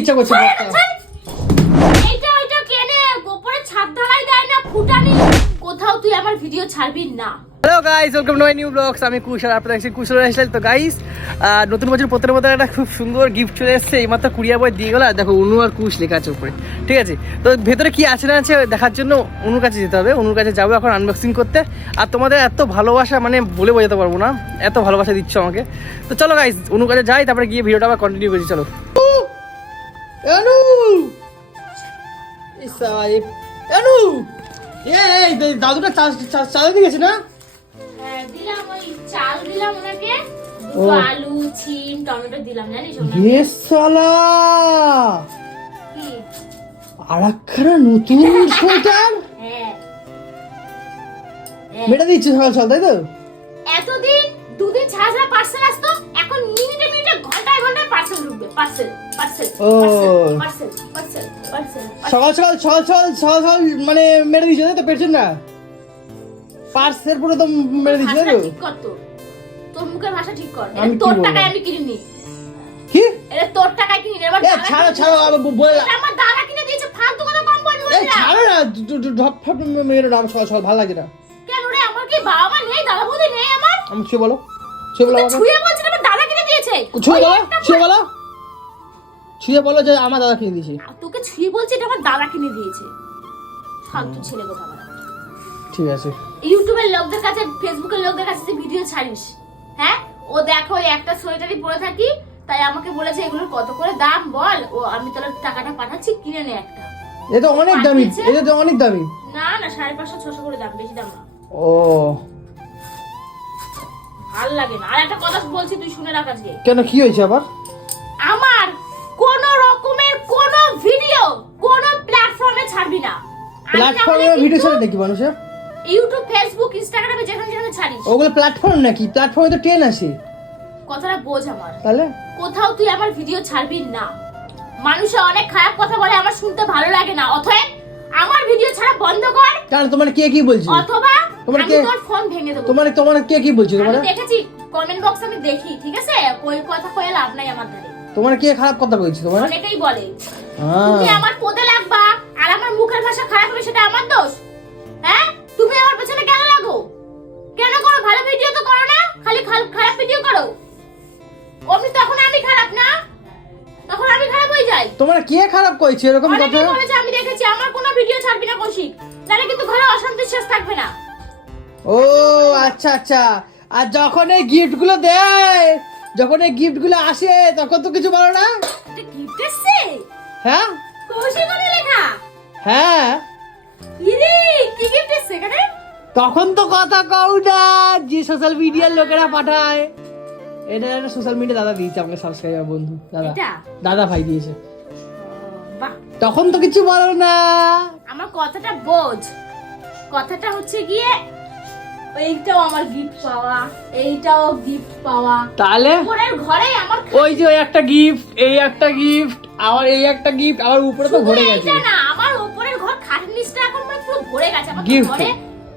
ইচ্ছা করছে এইটা ওইটা কেনে গোপরে ছাদ ঢালাই দেয় না ফুটানি কোথাও তুই আমার ভিডিও ছাড়বি না। Hello guys, welcome to my new blogs. আমি কুশল, আপনারা দেখছেন কুশল লাইফস্টাইল। তো গাইস, নতুন বছর প্রত্যেকের মতো একটা খুব সুন্দর গিফট চলে এসেছে। এইমাত্র কুরিয়ার বয় দিয়ে গেল। আর দেখো অনু আর কুশ লেখা আছে উপরে, ঠিক আছে? তো ভেতরে কি আছে না আছে দেখার জন্য অনুর কাছে যেতে হবে। অনুর কাছে যাবো এখন আনবক্সিং করতে। আর তোমাদের এত ভালোবাসা মানে বলে বোঝাতে পারবো না, এত ভালোবাসা দিচ্ছ আমাকে। তো চলো গাইস, অনুর কাছে যাই, তারপরে গিয়ে ভিডিওটা আবার কন্টিনিউ করছি। চলো। অনু অনু এই দাদুটা চাঁদা দিয়ে গেছে না? হ্যাঁ দিলাম, ওই চাল দিলাম ওনাকে, আলু চিম টমেটো দিলাম, জানিস ইয়েস সালা কি আরেকখানা নতুন সোয়েটার হ্যাঁ মেটা দিচ্ছে সকাল সকাল, তাই তো? এতদিন দুদিন ছাড়া ছাড়া পার্সেল আসতো, এখন মিনিটে মিনিটে ঘন্টায় ঘন্টায় পার্সেল ঢুকবে। পার্সেল পার্সেল ও পার্সেল পার্সেল পার্সেল সকাল সকাল সকাল সকাল সকাল সকাল মানে মেরে দিচ্ছে, তাই তো? পেছন না পার্সেল পুরো তো মেরে দিচ্ছে, তাই তো? ঠিক কর তোর মুখের ভাষা ঠিক কর। আমি তোর কি টাকায় বললাম? আমি কিনিনি, কি এটা তোর টাকায় কিনিনি। এবার এ ছাড়ো ছাড়ো, এটা আমার দাদা কিনে দিয়েছে, ফালতু কথা কম বলবি এই ছাড়ো না, ঢপ ঢপ মেরে না সকাল সকাল, ভালো লাগে না। কেন রে? আমার কি বাবা মা নেই, দাদা বৌদি নেই আমার? আমি ছুঁয়ে বলো, ছুঁয়ে বলো আমাকে, ছুঁয়ে বলছিস আমার দাদা কিনে দিয়েছে? ছুঁয়ে বলো, ছুঁয়ে বলো, ছুঁয়ে বলো যে আমার দাদা কিনে দিয়েছে। তোকে ছুঁয়ে বলছি এটা আমার দাদা কিনে দিয়েছে। ফালতু ছেলে কথা বলা। ঠিক আছে, ইউটিউবের লোকদের কাছে, ফেসবুকের লোকদের কাছে যে ভিডিও ছাড়িস, হ্যাঁ ও দেখো এই একটা সোয়েটারই পরে থাকি, তাই আমাকে বলেছে এগুলোর কত করে দাম বল, ও আমি তোর টাকাটা পাঠাচ্ছি, কিনে নে একটা। এটা তো অনেক দামি, এটা তো অনেক দামি। না না 550-600 করে দাম, বেশি দাম না। ও ভাল লাগে না। আর একটা কথা বলছি, তুই শুনে রাখ আজকে। কেন, কি হয়েছে আবার? আমার কোন রকমের কোন ভিডিও কোন প্ল্যাটফর্মে ছাড়বি না। প্ল্যাটফর্মে ভিডিও ছাড়ে নাকি মানুষে? ইউটিউব, ফেসবুক, ইনস্টাগ্রামে যেখানে যেখানে ছাড়িস। ওগুলো প্ল্যাটফর্ম নাকি? প্ল্যাটফর্মে তো ট্রেন আসে। কথাটা বোঝ আমার। তাহলে কোথাও তুই আমার ভিডিও ছাড়বি না। মানুষে অনেক খারাপ কথা বলে, আমার শুনতে ভালো লাগে না। অথবা আমার ভিডিও ছাড়া বন্ধ কর। কেন, তোমার কে কি বলছে? অথবা তোমার আমি কে, তোর ফোন ভেঙে দেব। তোমার কে কি বলছে? তোমার আমি দেখেছি, কমেন্ট বক্স আমি দেখি, ঠিক আছে? কই কথা কয়ে লাভ নাই আমার ধারে। তোমার কে খারাপ কথা বলছে? তোমার অনেকেই বলে তুমি আমার পদে লাগবা আর আমার মুখের ভাষা খারাপ হবে, সেটা আমার দোষ? হ্যাঁ, তুমি আমার পেছনে কেন লাগো? কেন করো? ভালো ভিডিও তো করো না, খালি খারাপ ভিডিও করো। আমি তখন আমি খারাপ না, তখন আমি খারাপ হয়ে যাই। তোমার কে খারাপ কইছে এরকম কথা? অনেকেই বলেছে, আমি দেখেছি। আমার কোনো ভিডিও ছাড়বি না কৌশিক, তাহলে কিন্তু ঘরে অশান্তির শেষ থাকবে না। ও আচ্ছা আচ্ছা। আর যখন এই গিফট গুলো দেয়, যখন এই গিফট গুলো আসে, তখন তো কিছু বলো না? এটা গিফট এসছে? হ্যাঁ কৌশিক বলে লেখা? হ্যাঁ, ইরে কি গিফট এসছে এখানে? তখন তো কথা কও না, যে সোশ্যাল মিডিয়ার লোকেরা পাঠায়। এটা একটা সোশ্যাল মিডিয়া দাদা দিয়েছে আমাকে, সাবস্ক্রাইবার বন্ধু দাদা, এটা দাদা ভাই দিয়েছে। বাহ, তখন তো কিছু বলো না। আমার কথাটা বোঝ। কথাটা হচ্ছে গিয়ে এইটাও আমার গিফট পাওয়া, এইটাও গিফট পাওয়া, তাহলে পরের ঘরে আমার ওই যে ওই একটা গিফট, এই একটা গিফট, আবার এই একটা গিফট, আবার উপরে তো ভরে গেছে। এটা না, আমার উপরের ঘর খাটের নিচটা এখন মানে পুরো ভরে গেছে। আমার Gift. ঘরে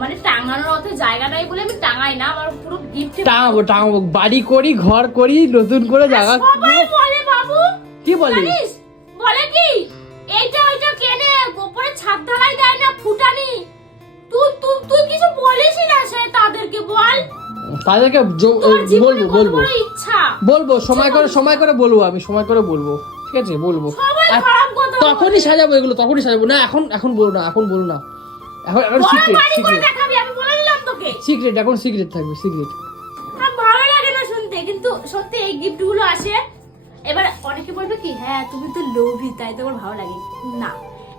মানে টাঙানোর অত জায়গা নাই বলে আমি টাঙাই না, আমার পুরো গিফট। টাঙাবো টাঙাবো, বাড়ি করি, ঘর করি, নতুন করে জায়গা। সবাই বলে বাবু, কি বলে? জানিস বলে কি এইটা ওইটা কেনে গোপরে ছাদ ঢালাই দেয় না ফুটানি। তুই তুই তুই কিছু বলিস না সে তাদেরকে বল। তাদেরকে তোর জীবনে বলবো কত বলবো বড় ইচ্ছা। বলবো, সময় করে বলবো, আমি সময় করে বলবো, ঠিক আছে? বলবো। সবাই আর খারাপ কথা তখনই সাজাবো এগুলো, তখনই সাজাবো না। এখন বলো না, এখন বলো না। এখন বড় সিক্রেট, বাড়ি করে সিক্রেট, দেখাবি, আমি বলে দিলাম তোকে। সিক্রেট, এখন সিক্রেট থাকবে, সিক্রেট। আমার ভালো লাগে না শুনতে, কিন্তু সত্যি এই গিফট গুলো আসে। এবার অনেকে বলবে কি, হ্যাঁ তুমি তো লোভী তাই তোমার ভালো লাগে না।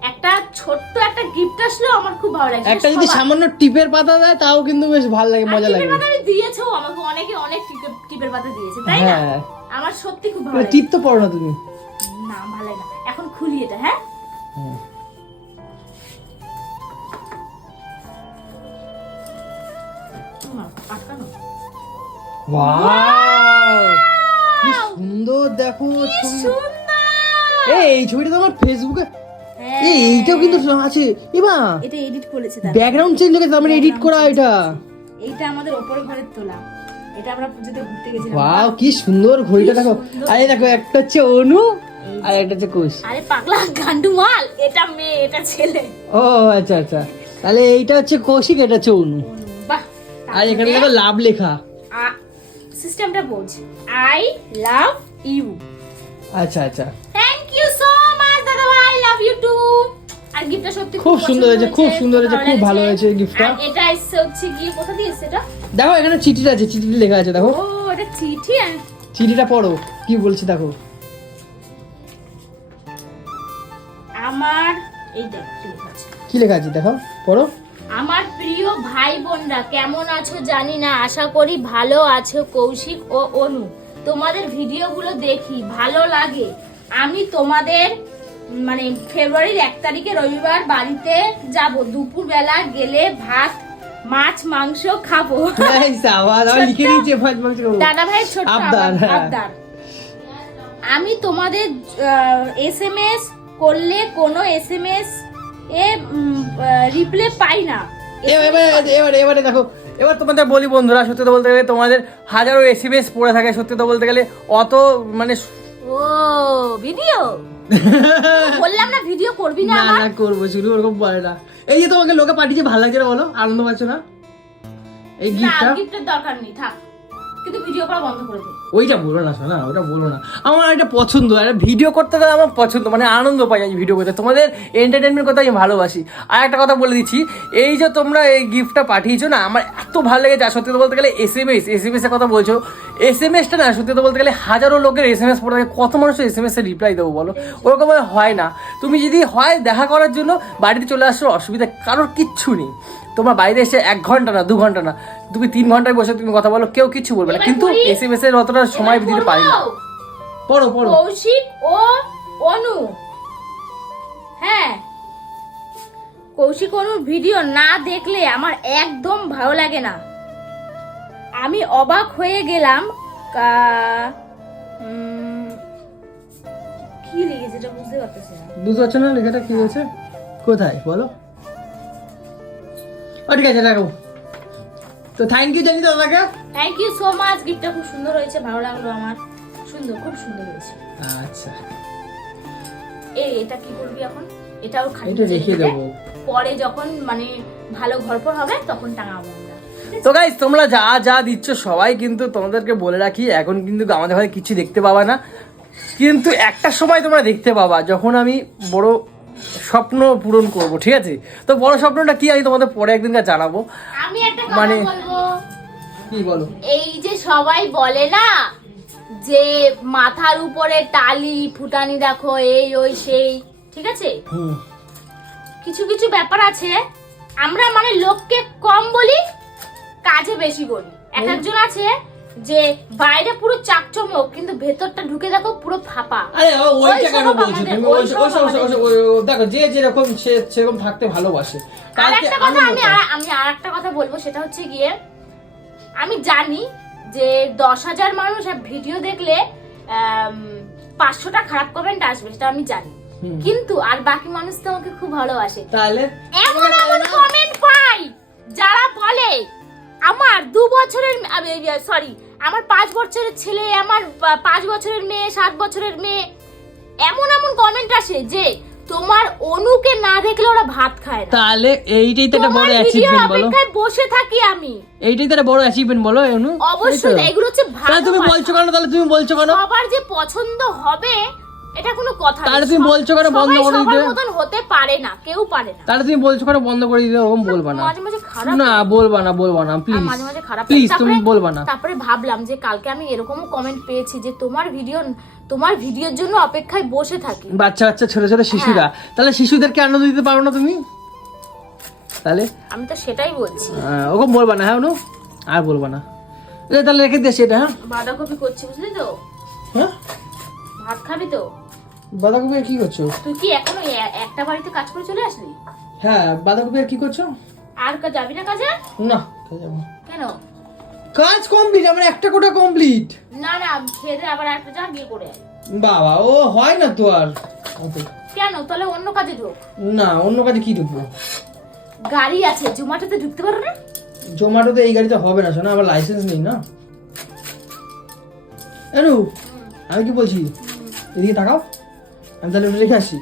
একটা ছোট্ট একটা গিফট আসলো আমার খুব ভালো লাগে। একটা যদি সামান্য টিপের পাতা দেয়, তাও কিন্তু বেশ ভালো লাগে, মজা লাগে। টিপের পাতা আমি দিয়েছো আমাকে, অনেকে অনেক টিপের পাতা দিয়েছে, তাই না? হ্যাঁ, আমার সত্যি খুব ভালো লাগে। টিপ তো পড়ো না তুমি? না ভালো লাগে না। এখন খুলি এটা, হ্যাঁ আটকানো। ওয়াও, কি সুন্দর দেখো ছবি। সুন্দর। এই ছবিটা তো আমার ফেসবুকে, হ্যাঁ। এইটাও কিন্তু আছে। এমা এটা এডিট করেছে, ব্যাকগ্রাউন্ড চেঞ্জ হয়ে গেছে, আমরা এডিট করা এটা। এইটা আমাদের উপরের ঘরের তোলা। এটা আমরা পুজোতে ঘুরতে গেছিলাম। ওয়াও, কি সুন্দর ঘড়িটা দেখো। আরে দেখো, একটা হচ্ছে অনু, আর এটা হচ্ছে কুশ। আরে পাগলা গান্ডু মাল, এটা মেয়ে এটা ছেলে। ও আচ্ছা আচ্ছা, তাহলে এইটা হচ্ছে কৌশিক, এটা হচ্ছে অনু। বাহ, আর এখানে দেখো লাভ লেখা। সিস্টেমটা বোঝ, আই লাভ ইউ। আচ্ছা আচ্ছা, থ্যাংক ইউ সো মাচ দাদা ভাই, লাভ ইউ টু। আর গিফটটা সত্যি খুব সুন্দর হয়েছে, খুব সুন্দর হয়েছে, খুব ভালো হয়েছে গিফটটা। এটা এসে হচ্ছে গিয়ে কোথা দিয়েছে এটা? দেখো এখানে চিঠিটা আছে, চিঠিটা লেখা আছে দেখো। ও এটা চিঠি। চিঠিটা পড়ো কি বলছে দেখো। আমার এই দেখ কি লেখা আছে, কি লেখা আছে দেখো, পড়ো। আমার প্রিয় ভাই বোনরা কেমন আছো জানি না, আশা করি ভালো আছো। কৌশিক ও অনু, তোমাদের ভিডিওগুলো দেখি, ভালো লাগে। আমি তোমাদের মানে ফেব্রুয়ারির 1 তারিখে রবিবার বাড়িতে যাব, দুপুর বেলা গেলে ভাত মাছ মাংস খাবো। এই সাবাস, আমি লিখে দিয়েছি ভাত মাংস খাবো। দাদা ভাই ছোট আবদার, হ্যাঁ। আবদার। আমি তোমাদের এসএমএস করলে কোনো এসএমএস এ রিপ্লাই পাই না। এবারে দেখো, এবার তোমাদের বলি বন্ধুরা, সত্যি তো বলতে গেলে তোমাদের হাজারো এসএমএস পড়ে থাকে, সত্যি তো বলতে গেলে অত মানে ও ভিডিও বললাম না ভিডিও করবি না না আমার? না করবো, শুরু ওরকম বলে না। এই যে তোমাকে লোকে পাঠিয়েছে, ভালো লাগছে না বলো, আনন্দ পাচ্ছ না এই না গিফটটা? গিফটের দরকার নেই, থাক, কিন্তু ভিডিও করা বন্ধ করে দে। ওইটা বলো না শোনা, ওটা বলো না। আমার এটা পছন্দ, এটা ভিডিও করতে গেলে আমার পছন্দ, মানে আনন্দ পাই আমি ভিডিও করতে, তোমাদের এন্টারটেনমেন্ট করতে আমি ভালোবাসি। আর একটা কথা বলে দিচ্ছি, এই যে তোমরা এই গিফটটা পাঠিয়েছো না, আমার এত ভালো লেগেছে। আর সত্যি তো বলতে গেলে এসএমএস এর কথা বলছো, এসএমএসটা না সত্যি তো বলতে গেলে হাজারো লোকের এসএমএস পড়ে থাকে, কত মানুষ এসএমএস এর রিপ্লাই দেবো বলো? ওরকম হয় না। তুমি যদি হয় দেখা করার জন্য বাড়িতে চলে আসছো, অসুবিধা কারোর কিচ্ছু নেই। তোমার বাইরে এসে 1 ঘন্টা না 2 ঘন্টা না, তুমি 3 ঘন্টায় বসে তুমি কথা বলো, কেউ কিছু বলবে না। কিন্তু এসএমএস এর অতটা সময় দিতে পারি না। পড়ো পড়ো। কৌশিক ও অনু, হ্যাঁ কৌশিক অনুর ভিডিও না দেখলে আমার একদম ভালো লাগে না। আমি অবাক হয়ে গেলাম। কি লিখেছে এটা বুঝতে পারতেছি না। বুঝতে পারছো না লেখাটা কি হয়েছে, কোথায় বলো? ও ঠিক আছে রাখো। তো থ্যাংক ইউ জানি দাদাকে। থ্যাংক ইউ সো মাচ, গিফটটা খুব সুন্দর হয়েছে, ভালো লাগলো আমার, সুন্দর, খুব সুন্দর হয়েছে। আচ্ছা, এটা কি করবি এখন? এটাও খালি এটা রেখে দেবো, পরে যখন মানে ভালো ঘরপর হবে তখন টাঙাবো আমরা। তো গাইস তোমরা যা যা দিচ্ছ সবাই কিন্তু তোমাদেরকে বলে রাখি, এখন কিন্তু আমাদের ঘরে কিছু দেখতে পাবা না, কিন্তু একটা সময় তোমরা দেখতে পাবা যখন আমি বড় স্বপ্ন পূরণ করব, ঠিক আছে? তো বড় স্বপ্নটা কি আমি তোমাদের পরে একদিনকার জানাবো। আমি একটা কথা মানে বলবো, কি বলো? এই যে সবাই বলে না যে মাথার উপরে টালি ফুটানি দেখো, এই ওই সেই, ঠিক আছে? কিছু কিছু ব্যাপার আছে, আমরা মানে লোককে কম বলি, কাজে বেশি বলি। এক একজন আছে যে বাইরে পুরো চাকচমক, কিন্তু ভেতরটা ঢুকে দেখো পুরো ফাঁপা। আরে ওইটা কেন ওইসব বলছো তুমি? দেখো যে যেরকম সে সেরকম থাকতে ভালোবাসে। আর একটা কথা আমি আর একটা কথা বলবো, সেটা হচ্ছে গিয়ে আমি জানি যে 10,000 মানুষ ভিডিও দেখলে 500টা খারাপ কমেন্ট আসবে, সেটা আমি জানি, কিন্তু আর বাকি মানুষ তো আমাকে খুব ভালোবাসে। তাহলে এমন এমন কমেন্ট পাই যারা বলে আমার 2 বছরের সরি আমার 5 বছরের ছেলে, আমার 5 বছরের মেয়ে, 7 বছরের মেয়ে, এমন এমন কমেন্ট আসে যে তোমার অনুকে না দেখলে ওরা ভাত খায় না। তাহলে এইটাই তো একটা বড় অ্যাচিভমেন্ট বলো। অপেক্ষায় বসে থাকি আমি, এইটাই তো একটা বড় অ্যাচিভমেন্ট বলো অনু। অবশ্যই এগুলো হচ্ছে তাহলে তুমি বলছো কেন? তাহলে তুমি বলছো কেন? সবার যে পছন্দ হবে এটা কোনো কথা না। তাহলে তুমি বলছো কেন বন্ধ করে দিতে? সবার মতন হতে পারে না, কেউ পারে না। তাহলে তুমি বলছো কেন বন্ধ করে দিতে? ওরকম বলবা না, মাঝে মাঝে খারাপ না বলবা না, বলবা না প্লিজ, মাঝে মাঝে খারাপ প্লিজ তুমি বলবা না। তারপরে ভাবলাম যে কালকে আমি এরকমও কমেন্ট পেয়েছি যে তোমার ভিডিওর জন্য অপেক্ষায় বসে থাকি। বাচ্চা বাচ্চা ছোট ছোট শিশুরা, তাহলে শিশুদেরকে আনন্দ দিতে পারো না তুমি? তাহলে আমি তো সেটাই বলছি, ওরকম বলবা না, হ্যাঁ অনু, আর বলবা না। তাহলে রেখে দিয়েছি এটা। হ্যাঁ বাঁধাকপি করছি বুঝলি তো, হ্যাঁ ভাত খাবি তো? বাঁধাকপি আর কি করছো? তুই কি এখনো একটা বাড়িতে কাজ করে চলে আসলি? হ্যাঁ বাঁধাকপি আর কি করছো? আর যাবি না কাজে? না যাবো। কেন? কাজ কমপ্লিট, আমার একটা কোটা কমপ্লিট। না না খেয়ে দে, আবার একটা যা গিয়ে করে আয়। বাবা ও হয় না তো আর। কেন? তাহলে অন্য কাজে ঢোক। না অন্য কাজে কি ঢুকবো? গাড়ি আছে, জোম্যাটোতে ঢুকতে পারো না? জোম্যাটোতে এই গাড়িতে হবে না, শোনা আমার লাইসেন্স নেই না। এনু আমি কি বলছি, এদিকে তাকাও। আমি তাহলে ওটা রেখে আসি।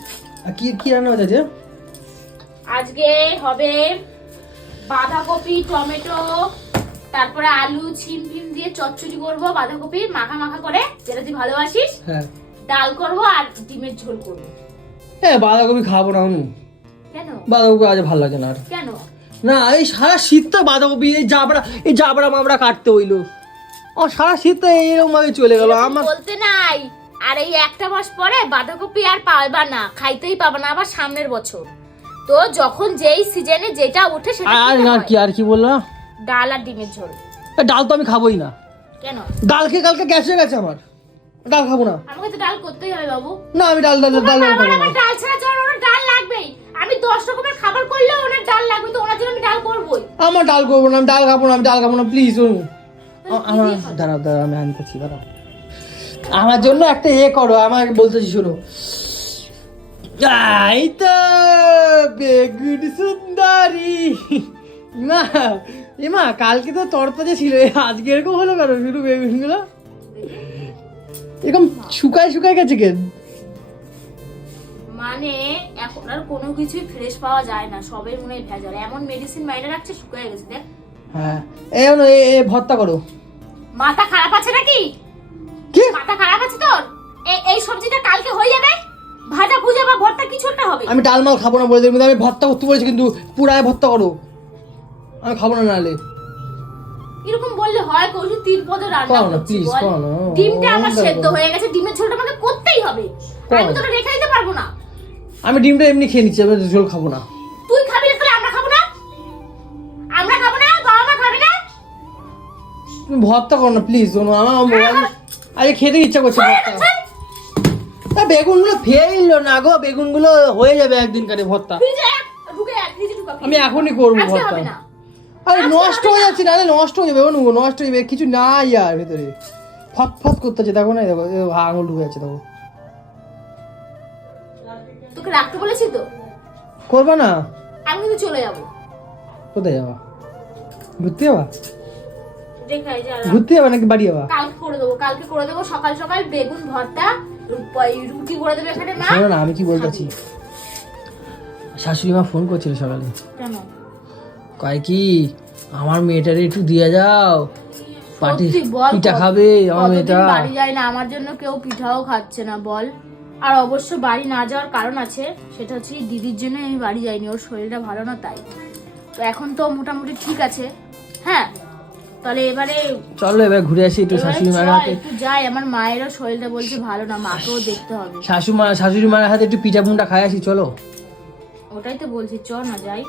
আর কি কি রান্না হচ্ছে আজকে? আজকে হবে বাঁধাকপি, টমেটো, তারপরে আলু, ছিম ফিম দিয়ে চচ্চড়ি করবো, বাঁধাকপি মাখা মাখা করে, যেটা তুই ভালোবাসিস। হ্যাঁ ডাল করবো আর ডিমের ঝোল করবো। হ্যাঁ, বাঁধাকপি খাবো না আমি। কেন? বাঁধাকপি আজ ভালো লাগে না আর। কেন? না এই সারা শীত তো বাঁধাকপি এই জাবড়া মাবড়া কাটতে হইলো। আমার সারা শীত তো এরকম ভাবে চলে গেল আমার। বলতে নাই, আর এই একটা মাস পরে বাঁধাকপি আর পাবা না, খাইতেই পাবা না আবার সামনের বছর। তো যখন যেই সিজনে যেটা ওঠে সেটা আর কি বললো? ডাল আর ডিমের ঝোল। ডাল তো আমি খাবোই না। কেন? ডাল খেয়ে কালকে গ্যাস হয়ে গেছে আমার, ডাল খাবো না। আমাকে তো ডাল করতেই হবে বাবু। না আমি ডাল আমার ডাল ছাড়া চল, ওর ডাল লাগবেই। আমি 10 রকমের খাবার করলেও ওর ডাল লাগবে, তো ওনার জন্য আমি ডাল করবই। আমার ডাল করবো না, আমি ডাল খাবো না প্লিজ। আমার দাঁড়াও আমি আনতেছি, দাঁড়াও। আমার জন্য একটা করো, আমাকে বলতেছি শোনো। এই তো বেগুন সুন্দরী। না এমা কালকে তো তরতাজা ছিল, আজকে এরকম হলো কেন? শুধু বেগুন গুলো এরকম শুকায় গেছে কেন? মানে এখন আর কোনো কিছুই ফ্রেশ পাওয়া যায় না, সবের মনে ভেজাল। এমন মেডিসিন মাইরে রাখছে, শুকায় গেছে দেখ। হ্যাঁ ভর্তা করো। মাথা খারাপ আছে নাকি? কি মাথা খারাপ আছে তোর? এই সবজিটা কালকে হয়ে যাবে, ভাজা ভুজা বা ভর্তা কিছু একটা হবে। আমি ডাল মাল খাবো না বলে দিলাম, আমি ভর্তা করতে বলেছি, কিন্তু পুরায় ভর্তা করো, আমি খাবো না। নাহলে এরকম বললে হয়? কৌশল 3 পদে রান্না করো না করছি প্লিজ, বল। করো না। ডিমটা আমার সেদ্ধ হয়ে গেছে, ডিমের ঝোলটা আমাকে করতেই হবে। আমি তোটা রেখে দিতে পারবো না। আমি ডিমটা এমনি খেয়ে নিচ্ছি, আমি ঝোল খাবো না। তুই খাবি না, তাহলে আমরা খাবো না? আমরা খাবো না, বাবা মা খাবে না? তুমি ভর্তা করো না প্লিজ। আজকে খেতে ইচ্ছা করছে ভর্তা। বেগুনগুলো ফেললো না গো, বেগুনগুলো হয়ে যাবে একদিন কারে ভর্তা। ফ্রিজে ঢুকা। আমি এখনই করবো আজকে ভর্তা। হবে না। আরে নষ্ট হয়ে যাচ্ছে, না নষ্ট হয়ে যাবে, নষ্ট হয়ে যাবে, কিছু নাই আর ভেতরে। ফট করতেছে, দেখো না, দেখো আঙুল ঢুকে যাচ্ছে, দেখো। তোকে রাখতে বলেছি তো, করবা না? আমি কিন্তু চলে যাবো। কোথায় যাবা? ঘুরতে যাবা? দেখাই যা, ঘুরতে যাবা নাকি বাড়ি যাবা? কালকে করে দেবো সকাল সকাল বেগুন ভর্তা, রুটি করে দেবে এখানে মা। শোনো না, আমি কি বলতেছি, শাশুড়ি মা ফোন করছিল সকালে। কেন? কয় কি আমার মেয়েটারে একটু দিয়ে যাও, পার্টি সত্যি বল, পিঠা খাবে আমার কতদিন মেয়েটা। বাড়ি যায় না, আমার জন্য কেউ পিঠাও খাচ্ছে না বল। আর অবশ্য বাড়ি না যাওয়ার কারণ আছে, সেটা হচ্ছে দিদির জন্য আমি বাড়ি যাইনি, ওর শরীরটা ভালো না তাই। তো এখন তো মোটামুটি ঠিক আছে। হ্যাঁ, তাহলে এবারে চলো এবার ঘুরে আসি একটু শাশুড়ি মার হাতে। একটু যাই, আমার মায়েরও শরীরটা বলছে ভালো না, মাকেও দেখতে হবে। শাশুড়ি মার হাতে একটু পিঠা পুনটা খাই আসি, চলো। ওটাই তো বলছি, চ না যাই।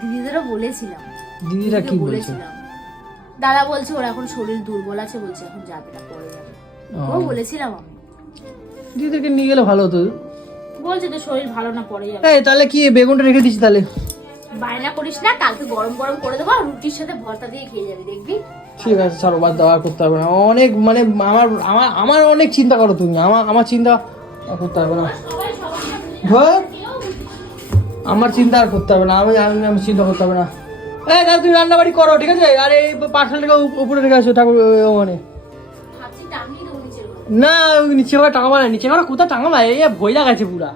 দিদিদেরও বলেছিলাম। দিদিরা কি বলছে? দাদা বলছে ওর এখন শরীর দুর্বল আছে, বলছে এখন যাবে না, পরে যাবে। ও বলেছিলাম আমি। দিদিদেরকে নিয়ে গেলে ভালো হতো। বলছে তো শরীর ভালো না, পরে যাবে। এই তাহলে কি বেগুনটা রেখে দিচ্ছি তাহলে? বায়না করিস না, কালকে গরম গরম করে দেবো, রুটির সাথে ভর্তা দিয়ে খেয়ে যাবি, দেখবি। ঠিক আছে, ছাড়ো, বাদ দাও, আর করতে হবে না। অনেক মানে আমার অনেক চিন্তা করো তুমি, আমার চিন্তা করতে হবে না। ধর, আমার চিন্তা আর করতে হবে না, আমি চিন্তা করতে হবে না। এই তাহলে তুমি রান্না বাড়ি করো, ঠিক আছে? আর এই পার্সেলটাকে উপরে রেখে আসো ঠাকুর ওখানে। ভাবছি টাঙিয়ে দেবো নিচের ঘরে। না নিচে ঘরে টাঙাবো না, নিচে ঘরে কোথাও টাঙাবো, এই ভয় লাগাচ্ছে পুরা,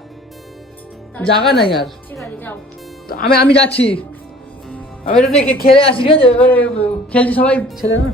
জায়গা নাই আর। ঠিক আছে যাও। তো আমি যাচ্ছি, আমি একটু খেলে আসি, ঠিক আছে? এবারে খেলছি সবাই ছেলে না।